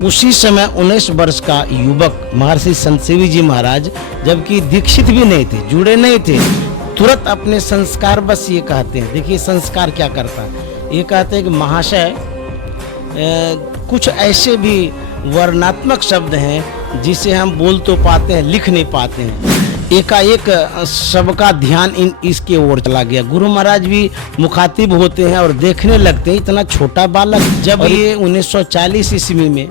उसी समय 19 वर्ष का युवक महर्षि संतसेवी जी महाराज, जबकि दीक्षित भी नहीं थे, जुड़े नहीं थे, तुरंत अपने संस्कार बस ये कहते हैं, देखिए संस्कार क्या करता है, ये कहते हैं कि महाशय कुछ ऐसे भी वर्णात्मक शब्द हैं जिसे हम बोल तो पाते हैं, लिख नहीं पाते हैं। एकाएक सबका ध्यान इसके ओर चला गया। गुरु महाराज भी मुखातिब होते हैं और देखने लगते हैं, इतना छोटा बालक। जब ये 1940 ईस्वी में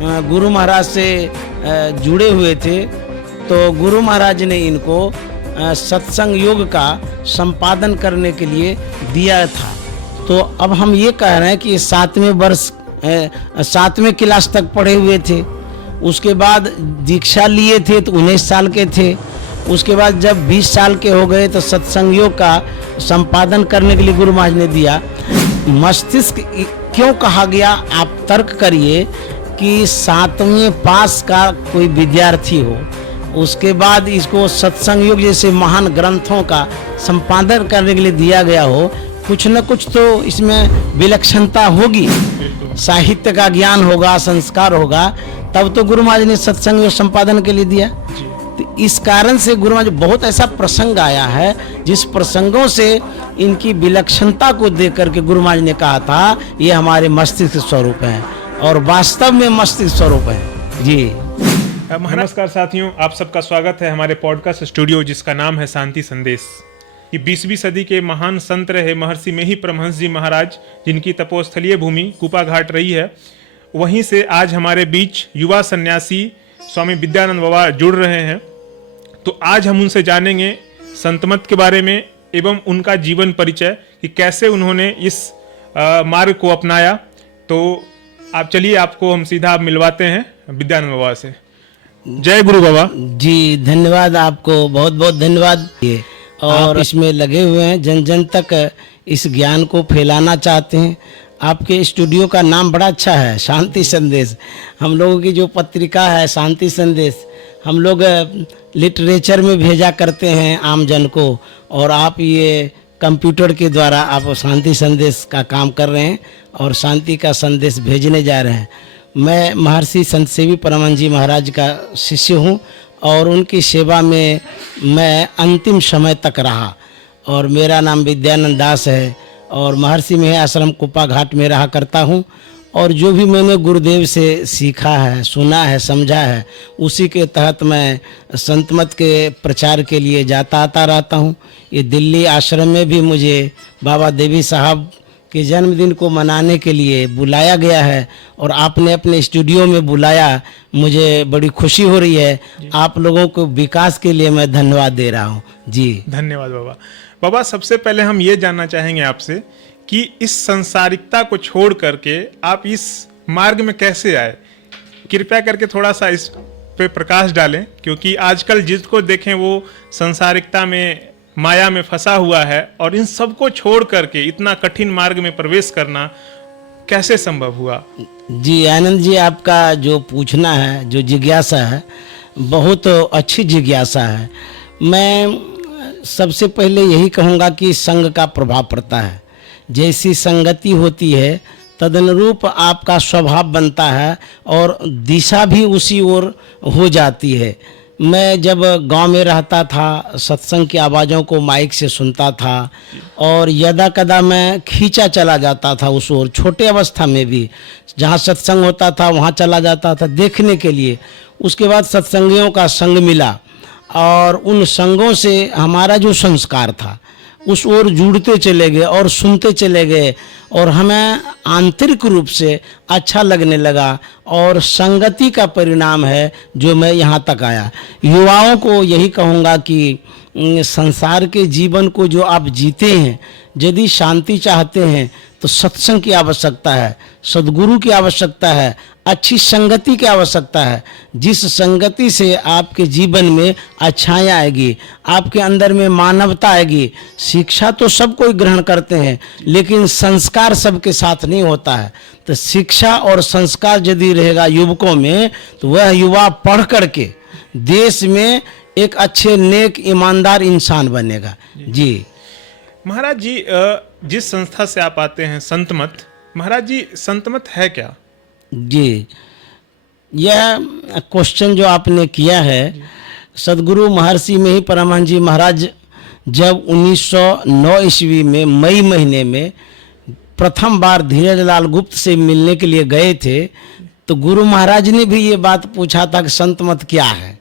गुरु महाराज से जुड़े हुए थे तो गुरु महाराज ने इनको सत्संग योग का संपादन करने के लिए दिया था। तो अब हम ये कह रहे हैं कि 7वें क्लास तक पढ़े हुए थे, उसके बाद दीक्षा लिए थे तो 19 साल के थे, उसके बाद जब 20 साल के हो गए तो सत्संग योग का संपादन करने के लिए गुरु महाराज ने दिया। मस्तिष्क क्यों कहा गया, आप तर्क करिए कि 7वें पास का कोई विद्यार्थी हो, उसके बाद इसको सत्संग योग जैसे महान ग्रंथों का संपादन करने के लिए दिया गया हो, कुछ न कुछ तो इसमें विलक्षणता होगी, साहित्य का ज्ञान होगा, संस्कार होगा, तब तो गुरु महाराज ने सत्संग योग संपादन के लिए दिया। तो इस कारण से गुरु महाराज बहुत ऐसा प्रसंग आया है जिस प्रसंगों से इनकी विलक्षणता को देख करके गुरु महाराज ने कहा था ये हमारे मस्तिष्क स्वरूप हैं और वास्तव में मस्तिष्क स्वरूप है। जी नमस्कार साथियों, आप सबका स्वागत है हमारे पॉडकास्ट स्टूडियो जिसका नाम है शांति संदेश। ये 20वीं सदी के महान संत रहे महर्षि में ही परमहंस जी महाराज, जिनकी तपोस्थलीय भूमि कुपा घाट रही है, वहीं से आज हमारे बीच युवा सन्यासी स्वामी विद्यानंद बाबा जुड़ रहे हैं। तो आज हम उनसे जानेंगे संत मत के बारे में एवं उनका जीवन परिचय कि कैसे उन्होंने इस मार्ग को अपनाया। तो आप चलिए, आपको हम सीधा मिलवाते हैं विद्यानंद बाबा से। जय गुरु बाबा। जी धन्यवाद, आपको बहुत बहुत धन्यवाद। और इसमें लगे हुए हैं, जन जन तक इस ज्ञान को फैलाना चाहते हैं। आपके स्टूडियो का नाम बड़ा अच्छा है, शांति संदेश। हम लोगों की जो पत्रिका है शांति संदेश, हम लोग लिटरेचर में भेजा करते हैं आम जन को, और आप ये कंप्यूटर के द्वारा आप शांति संदेश का काम कर रहे हैं और शांति का संदेश भेजने जा रहे हैं। मैं महर्षि संतसेवी परमहंस जी महाराज का शिष्य हूँ और उनकी सेवा में मैं अंतिम समय तक रहा, और मेरा नाम विद्यानंद दास है और महर्षि में आश्रम कुपा घाट में रहा करता हूँ। और जो भी मैंने गुरुदेव से सीखा है, सुना है, समझा है, उसी के तहत मैं संत मत के प्रचार के लिए जाता आता रहता हूँ। ये दिल्ली आश्रम में भी मुझे बाबा देवी साहब के जन्मदिन को मनाने के लिए बुलाया गया है और आपने अपने स्टूडियो में बुलाया, मुझे बड़ी खुशी हो रही है। आप लोगों को विकास के लिए मैं धन्यवाद दे रहा हूँ। जी धन्यवाद बाबा। बाबा, सबसे पहले हम ये जानना चाहेंगे आपसे कि इस संसारिकता को छोड़ करके आप इस मार्ग में कैसे आए। कृपया करके थोड़ा सा इस पे प्रकाश डालें, क्योंकि आजकल जिसको देखें वो संसारिकता में, माया में फंसा हुआ है, और इन सबको छोड़ करके इतना कठिन मार्ग में प्रवेश करना कैसे संभव हुआ। जी आनंद जी, आपका जो पूछना है, जो जिज्ञासा है, बहुत अच्छी जिज्ञासा है। मैं सबसे पहले यही कहूँगा कि संग का प्रभाव पड़ता है। जैसी संगति होती है तदनुरूप आपका स्वभाव बनता है और दिशा भी उसी ओर हो जाती है। मैं जब गांव में रहता था, सत्संग की आवाज़ों को माइक से सुनता था और यदा कदा मैं खींचा चला जाता था उस ओर। छोटे अवस्था में भी जहाँ सत्संग होता था वहाँ चला जाता था देखने के लिए। उसके बाद सत्संगियों का संग मिला और उन संगों से हमारा जो संस्कार था उस ओर जुड़ते चले गए और सुनते चले गए, और हमें आंतरिक रूप से अच्छा लगने लगा, और संगति का परिणाम है जो मैं यहाँ तक आया। युवाओं को यही कहूँगा कि संसार के जीवन को जो आप जीते हैं, यदि शांति चाहते हैं तो सत्संग की आवश्यकता है, सद्गुरु की आवश्यकता है, अच्छी संगति की आवश्यकता है। जिस संगति से आपके जीवन में अच्छाई आएगी, आपके अंदर में मानवता आएगी। शिक्षा तो सब कोई ग्रहण करते हैं, लेकिन संस्कार सबके साथ नहीं होता है। तो शिक्षा और संस्कार यदि रहेगा युवकों में, तो वह युवा पढ़ करके देश में एक अच्छे नेक ईमानदार इंसान बनेगा। जी महाराज जी, जिस संस्था से आप आते हैं संत मत, महाराज जी संत मत है क्या। जी यह क्वेश्चन जो आपने किया है, सदगुरु महर्षि में ही परमहंस जी महाराज जब 1909 ईस्वी में मई महीने में प्रथम बार धीरज लाल गुप्त से मिलने के लिए गए थे, तो गुरु महाराज ने भी ये बात पूछा था कि संत मत क्या है।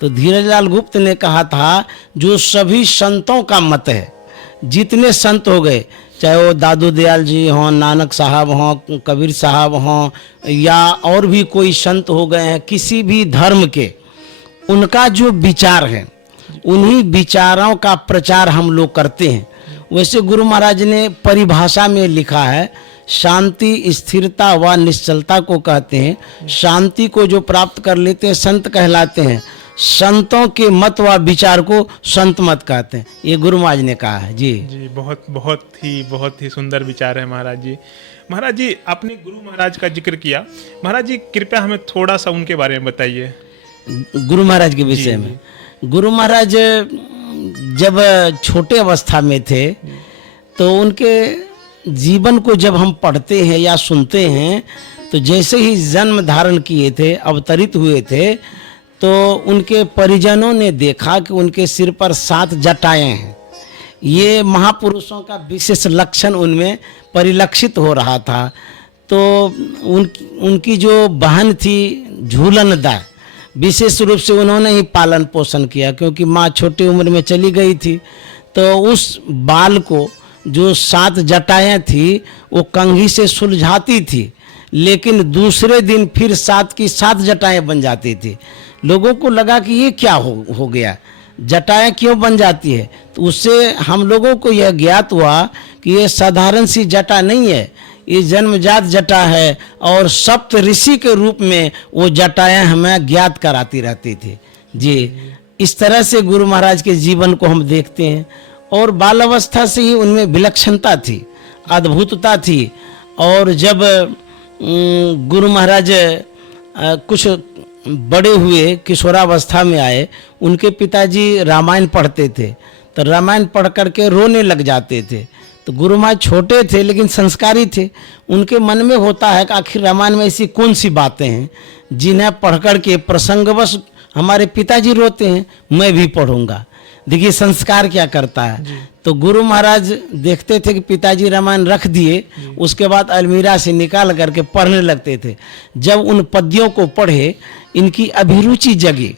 तो धीरज लाल गुप्त ने कहा था जो सभी संतों का मत है, जितने संत हो गए, चाहे वो दादू दयाल जी हों, नानक साहब हों, कबीर साहब हों, या और भी कोई संत हो गए हैं किसी भी धर्म के, उनका जो विचार है उन्हीं विचारों का प्रचार हम लोग करते हैं। वैसे गुरु महाराज ने परिभाषा में लिखा है, शांति स्थिरता व निश्चलता को कहते हैं। शांति को जो प्राप्त कर लेते हैं संत कहलाते हैं, संतों के मत व विचार को संत मत कहते हैं। ये गुरु महाराज ने कहा है। जी जी, बहुत ही सुंदर विचार है महाराज जी। महाराज जी, आपने गुरु महाराज का जिक्र किया, महाराज जी कृपया हमें थोड़ा सा उनके बारे में बताइए। गुरु महाराज के विषय में, गुरु महाराज जब छोटे अवस्था में थे तो उनके जीवन को जब हम पढ़ते हैं या सुनते हैं, तो जैसे ही जन्म धारण किए थे, अवतरित हुए थे, तो उनके परिजनों ने देखा कि उनके सिर पर 7 जटाएं हैं। ये महापुरुषों का विशेष लक्षण उनमें परिलक्षित हो रहा था। तो उनकी जो बहन थी झूलनदा, विशेष रूप से उन्होंने ही पालन पोषण किया, क्योंकि माँ छोटी उम्र में चली गई थी। तो उस बाल को जो 7 जटाएं थी वो कंघी से सुलझाती थी, लेकिन दूसरे दिन फिर 7 की 7 जटाएं बन जाती थी। लोगों को लगा कि ये क्या हो गया, जटाएं क्यों बन जाती है। तो उससे हम लोगों को यह ज्ञात हुआ कि ये साधारण सी जटा नहीं है, ये जन्मजात जटा है, और सप्त ऋषि के रूप में वो जटाएं हमें ज्ञात कराती रहती थी। जी, इस तरह से गुरु महाराज के जीवन को हम देखते हैं। और बाल अवस्था से ही उनमें विलक्षणता थी, अद्भुतता थी। और जब गुरु महाराज कुछ बड़े हुए, किशोरावस्था में आए, उनके पिताजी रामायण पढ़ते थे, तो रामायण पढ़ करके रोने लग जाते थे। तो गुरु महाराज छोटे थे लेकिन संस्कारी थे, उनके मन में होता है कि आखिर रामायण में ऐसी कौन सी बातें हैं जिन्हें पढ़ करके प्रसंगवश हमारे पिताजी रोते हैं, मैं भी पढ़ूंगा। देखिए संस्कार क्या करता है। तो गुरु महाराज देखते थे कि पिताजी रामायण रख दिए, उसके बाद अलमीरा से निकाल करके पढ़ने लगते थे। जब उन पद्यों को पढ़े, इनकी अभिरुचि जगी,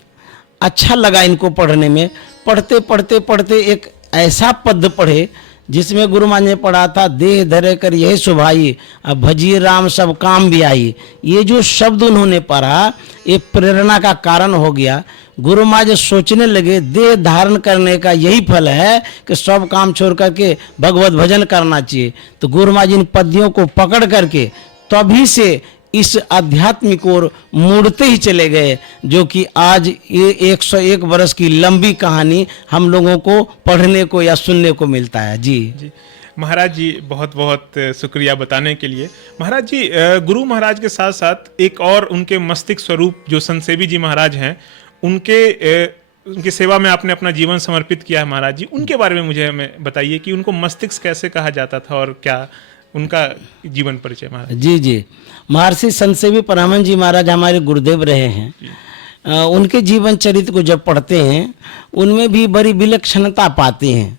अच्छा लगा इनको पढ़ने में। पढ़ते पढ़ते पढ़ते एक ऐसा पद पढ़े जिसमें गुरु महाराज ने पढ़ा था, देह धरे कर यही सुभाई, अब भजिए राम सब काम भी आई। ये जो शब्द उन्होंने पढ़ा, ये प्रेरणा का कारण हो गया। गुरु महाराज सोचने लगे देह धारण करने का यही फल है कि सब काम छोड़ करके भगवत भजन करना चाहिए। तो गुरु महाराज इन पद्यों को पकड़ करके तभी से इस आध्यात्मिक ओर मुड़ते ही चले गए, जो कि आज ये 101 वर्ष की लंबी कहानी हम लोगों को पढ़ने को या सुनने को मिलता है। जी महाराज जी, बहुत बहुत शुक्रिया बताने के लिए। महाराज जी, गुरु महाराज के साथ साथ एक और उनके मस्तिष्क स्वरूप जो संत सेवी जी महाराज हैं, उनकी सेवा में आपने अपना जीवन समर्पित किया है। महाराज जी, उनके बारे में मुझे बताइए कि उनको मस्तिष्क कैसे कहा जाता था और क्या उनका जीवन परिचय। महाराज जी, महर्षि संत सेवी परमहंस जी महाराज हमारे गुरुदेव रहे हैं। उनके जीवन चरित्र को जब पढ़ते हैं, उनमें भी बड़ी विलक्षणता पाते हैं।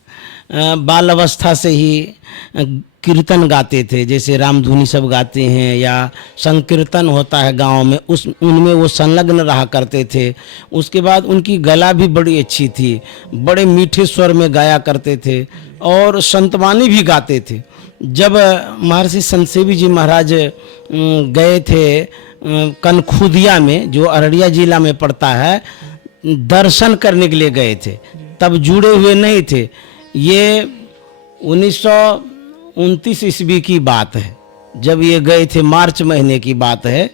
बाल अवस्था से ही कीर्तन गाते थे, जैसे रामधुनी सब गाते हैं या संकीर्तन होता है गांव में, उनमें वो संलग्न रहा करते थे। उसके बाद उनकी गला भी बड़ी अच्छी थी, बड़े मीठे स्वर में गाया करते थे और संतवानी भी गाते थे। जब महर्षि संत सेवी जी महाराज गए थे कनखुदिया में, जो अररिया जिला में पड़ता है, दर्शन करने के लिए गए थे, तब जुड़े हुए नहीं थे। ये 1929 ईस्वी की बात है, जब ये गए थे, मार्च महीने की बात है।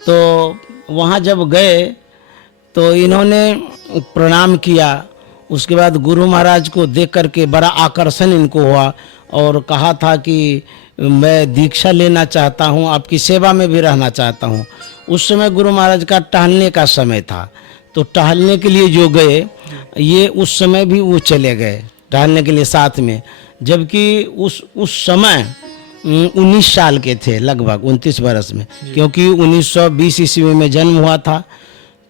तो वहाँ जब गए तो इन्होंने प्रणाम किया। उसके बाद गुरु महाराज को देख करके बड़ा आकर्षण इनको हुआ और कहा था कि मैं दीक्षा लेना चाहता हूँ, आपकी सेवा में भी रहना चाहता हूँ। उस समय गुरु महाराज का टहलने का समय था, तो टहलने के लिए जो गए, ये उस समय भी वो चले गए टहलने के लिए साथ में। जबकि उस समय 19 साल के थे, लगभग 29 बरस में, क्योंकि 1920 ईस्वी में जन्म हुआ था।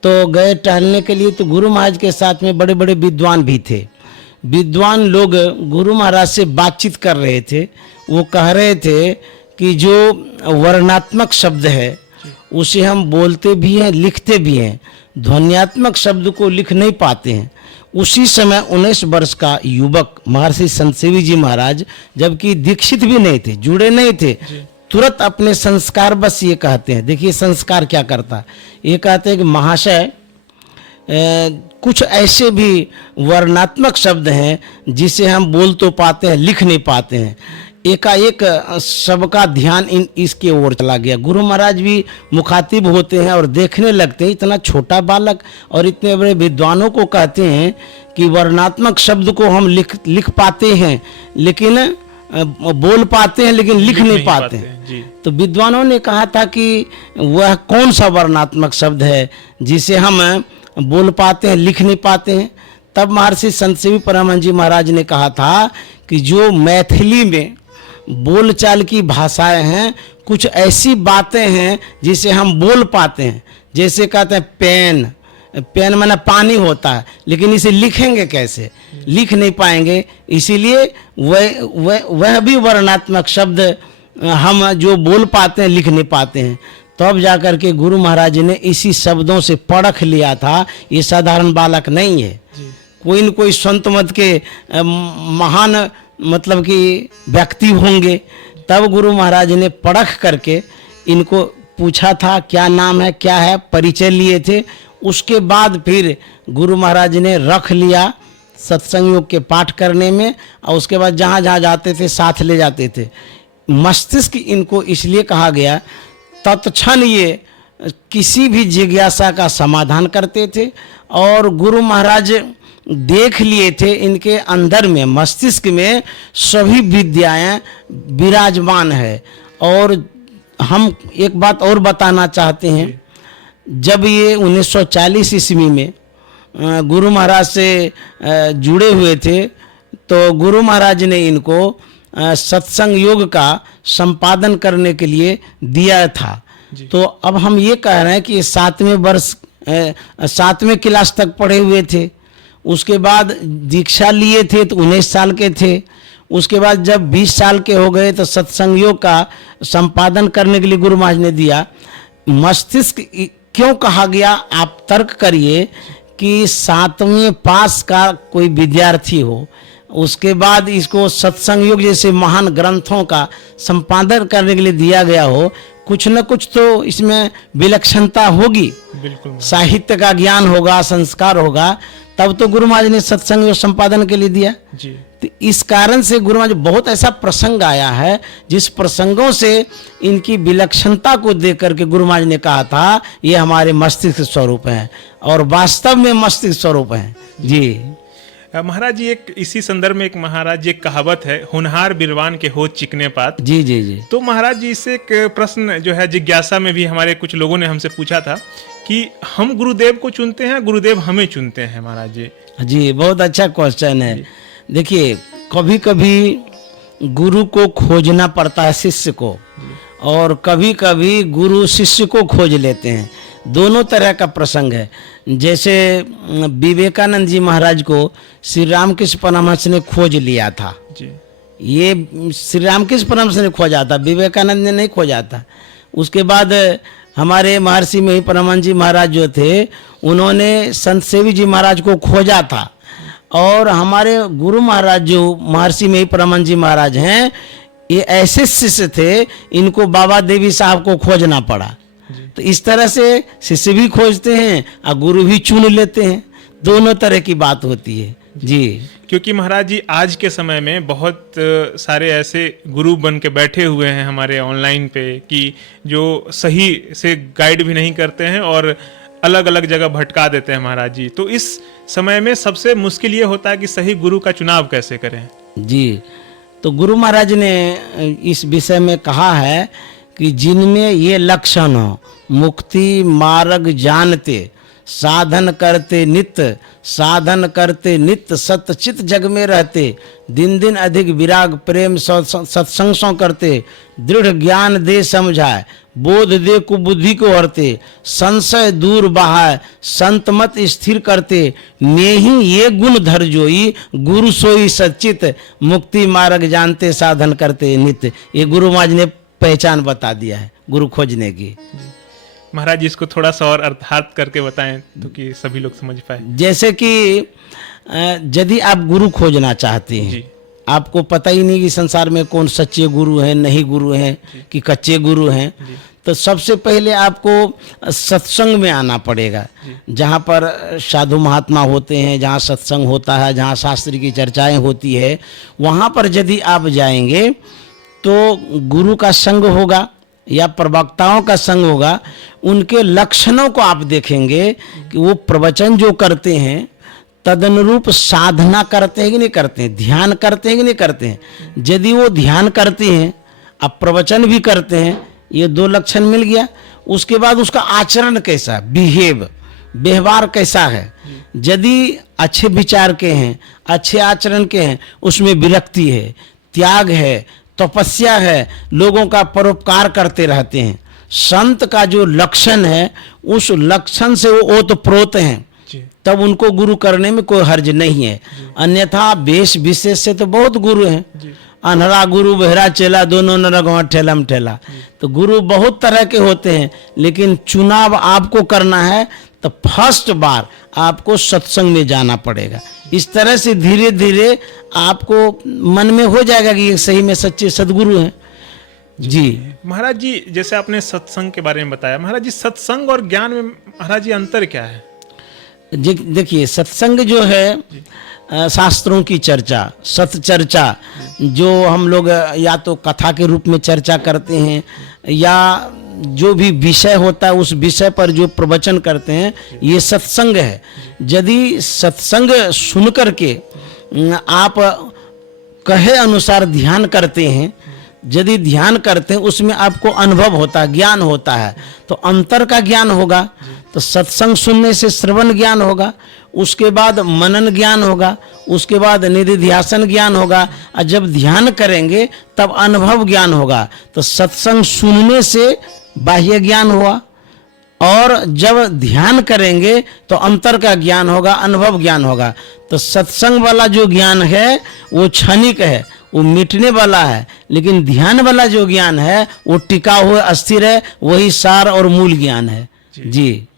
तो गए टहलने के लिए, तो गुरु महाराज के साथ में बड़े बड़े विद्वान भी थे। विद्वान लोग गुरु महाराज से बातचीत कर रहे थे। वो कह रहे थे कि जो वर्णात्मक शब्द है उसे हम बोलते भी हैं, लिखते भी हैं, ध्वन्यात्मक शब्द को लिख नहीं पाते हैं। उसी समय 19 वर्ष का युवक महर्षि संतसेवी जी महाराज, जबकि दीक्षित भी नहीं थे, जुड़े नहीं थे, तुरंत अपने संस्कार बस ये कहते हैं, देखिए संस्कार क्या करता है, ये कहते हैं कि महाशय कुछ ऐसे भी वर्णात्मक शब्द हैं जिसे हम बोल तो पाते हैं, लिख नहीं पाते हैं। एकाएक सबका ध्यान इसके ओर चला गया। गुरु महाराज भी मुखातिब होते हैं और देखने लगते हैं, इतना छोटा बालक और इतने बड़े विद्वानों को कहते हैं कि वर्णात्मक शब्द को हम लिख पाते हैं, लेकिन बोल पाते हैं लेकिन लिख नहीं पाते हैं। तो विद्वानों ने कहा था कि वह कौन सा वर्णात्मक शब्द है जिसे हम बोल पाते हैं, लिख नहीं पाते हैं। तब महर्षि संतसेवी परमहंस जी महाराज ने कहा था कि जो मैथिली में बोलचाल की भाषाएं हैं, कुछ ऐसी बातें हैं जिसे हम बोल पाते हैं। जैसे कहते हैं पेन, पेन माने पानी होता है, लेकिन इसे लिखेंगे कैसे, लिख नहीं पाएंगे। इसीलिए वह भी वर्णात्मक शब्द हम जो बोल पाते हैं, लिख नहीं पाते हैं। तब जाकर के गुरु महाराज ने इसी शब्दों से परख लिया था, ये साधारण बालक नहीं है, कोई न कोई संत मत के महान मतलब कि व्यक्ति होंगे। तब गुरु महाराज ने परख करके इनको पूछा था क्या नाम है, क्या है, परिचय लिए थे। उसके बाद फिर गुरु महाराज ने रख लिया सत्संग योग के पाठ करने में, और उसके बाद जहाँ जहाँ जाते थे साथ ले जाते थे। मस्तिष्क इनको इसलिए कहा गया, तत्क्षण ये किसी भी जिज्ञासा का समाधान करते थे, और गुरु महाराज देख लिए थे इनके अंदर में, मस्तिष्क में सभी विद्याएं विराजमान है। और हम एक बात और बताना चाहते हैं, जब ये 1940 ईस्वी में गुरु महाराज से जुड़े हुए थे, तो गुरु महाराज ने इनको सत्संग योग का संपादन करने के लिए दिया था। तो अब हम ये कह रहे हैं कि 7वें क्लास तक पढ़े हुए थे। उसके बाद दीक्षा लिए थे तो 19 साल के थे। उसके बाद जब 20 साल के हो गए तो सत्संग योग का संपादन करने के लिए गुरु महाराज ने दिया। मस्तिष्क क्यों कहा गया, आप तर्क करिए कि 7वें पास का कोई विद्यार्थी हो, उसके बाद इसको सत्संग योग जैसे महान ग्रंथों का संपादन करने के लिए दिया गया हो, कुछ न कुछ तो इसमें विलक्षणता होगी, साहित्य का ज्ञान होगा, संस्कार होगा, तब तो गुरु महाराज ने सत्संग योग संपादन के लिए दिया जी। तो इस कारण से गुरु महाराज बहुत ऐसा प्रसंग आया है जिस प्रसंगों से इनकी विलक्षणता को देख करके गुरु महाराज ने कहा था ये हमारे मस्तिष्क स्वरूप हैं, और वास्तव में मस्तिष्क स्वरूप हैं जी। महाराज जी एक इसी संदर्भ में एक महाराज जी एक कहावत है, होनहार बिरवान के हो चिकने पात। जी जी जी। तो महाराज जी इससे एक प्रश्न जो है जिज्ञासा में भी हमारे कुछ लोगों ने हमसे पूछा था कि हम गुरुदेव को चुनते हैं, गुरुदेव हमें चुनते हैं महाराज जी? जी बहुत अच्छा क्वेश्चन है। देखिए कभी कभी गुरु को खोजना पड़ता है शिष्य को, और कभी कभी गुरु शिष्य को खोज लेते हैं, दोनों तरह का प्रसंग है। जैसे विवेकानंद जी महाराज को श्री रामकृष्ण परमहंस ने खोज लिया था जी। ये श्री रामकृष्ण परमहंस ने खोजा था, विवेकानंद ने नहीं खोजा था। उसके बाद हमारे महर्षि में ही परमहंस जी महाराज जो थे उन्होंने संत सेवी जी महाराज को खोजा था, और हमारे गुरु महाराज जो महर्षि में ही परमहंस जी महाराज हैं, ये ऐसे शिष्य थे इनको बाबा देवी साहब को खोजना पड़ा। तो इस तरह से शिष्य भी खोजते हैं और गुरु भी चुन लेते हैं, दोनों तरह की बात होती है जी। क्योंकि महाराज जी आज के समय में बहुत सारे ऐसे गुरु बन के बैठे हुए हैं हमारे ऑनलाइन पे कि जो सही से गाइड भी नहीं करते हैं और अलग अलग जगह भटका देते हैं महाराज जी। तो इस समय में सबसे मुश्किल ये होता है कि सही गुरु का चुनाव कैसे करें जी। तो गुरु महाराज ने इस विषय में कहा है कि जिनमें ये लक्षण हो, मुक्ति मार्ग जानते, साधन करते नित्य, साधन करते नित्य, सतचित जग में रहते, दिन दिन अधिक विराग प्रेम सत्संग सो करते, दृढ़ ज्ञान दे समझाए, बोध दे कुबुद्धि को हरते, संशय दूर बहाय, संत मत स्थिर करते, नेही ये गुण धर जोई, गुरु सोई सच्चित, मुक्ति मार्ग जानते साधन करते नित्य। ये गुरु महाराज ने पहचान बता दिया है गुरु खोजने की। महाराज जी इसको थोड़ा सा और अर्थात करके बताएं तो कि सभी लोग समझ पाए। जैसे कि यदि आप गुरु खोजना चाहते हैं, आपको पता ही नहीं कि संसार में कौन सच्चे गुरु हैं, नहीं गुरु हैं कि कच्चे गुरु हैं, तो सबसे पहले आपको सत्संग में आना पड़ेगा। जहाँ पर साधु महात्मा होते हैं, जहाँ सत्संग होता है, जहाँ शास्त्र की चर्चाएं होती है, वहाँ पर यदि आप जाएंगे तो गुरु का संग होगा या प्रवक्ताओं का संग होगा। उनके लक्षणों को आप देखेंगे कि वो प्रवचन जो करते हैं तदनुरूप साधना करते हैं कि नहीं करते हैं, ध्यान करते हैं कि नहीं करते हैं। यदि वो ध्यान करते हैं, अब प्रवचन भी करते हैं, ये दो लक्षण मिल गया। उसके बाद उसका आचरण कैसा, व्यवहार कैसा है। यदि अच्छे विचार के हैं, अच्छे आचरण के हैं, उसमें विरक्ति है, त्याग है, तपस्या है, लोगों का परोपकार करते रहते हैं। संत का जो लक्षण है उस लक्षण से वो ओतप्रोत हैं, तब उनको गुरु करने में कोई हर्ज नहीं है। अन्यथा वेश विशेष से तो बहुत गुरु हैं, अनहरा गुरु बहरा चेला दोनों नरगवा ठेलम ठेला। तो गुरु बहुत तरह के होते हैं, लेकिन चुनाव आपको करना है तो फर्स्ट बार आपको सत्संग में जाना पड़ेगा। इस तरह से धीरे धीरे आपको मन में हो जाएगा कि ये सही में सच्चे सदगुरु हैं। जी महाराज जी, जैसे आपने सत्संग के बारे में बताया, महाराज जी सत्संग और ज्ञान में महाराज जी अंतर क्या है? देखिए, सत्संग जो है शास्त्रों की चर्चा, सत्चर्चा, जो हम लोग या तो कथा के रूप में चर्चा करते हैं या जो भी विषय होता है उस विषय पर जो प्रवचन करते हैं, ये सत्संग है। यदि सत्संग सुन करके आप कहे अनुसार ध्यान करते हैं, यदि ध्यान करते हैं उसमें आपको अनुभव होता है, ज्ञान होता है, तो अंतर का ज्ञान होगा। तो सत्संग सुनने से श्रवण ज्ञान होगा, उसके बाद मनन ज्ञान होगा, उसके बाद निधिध्यासन ज्ञान होगा, और जब ध्यान करेंगे तब अनुभव ज्ञान होगा। तो सत्संग सुनने से बाह्य ज्ञान हुआ, और जब ध्यान करेंगे तो अंतर का ज्ञान होगा, अनुभव ज्ञान होगा। तो सत्संग वाला जो ज्ञान है वो क्षणिक है, वो मिटने वाला है, लेकिन ध्यान वाला जो ज्ञान है वो टिका हुआ अस्थिर है, वही सार और मूल ज्ञान है। जी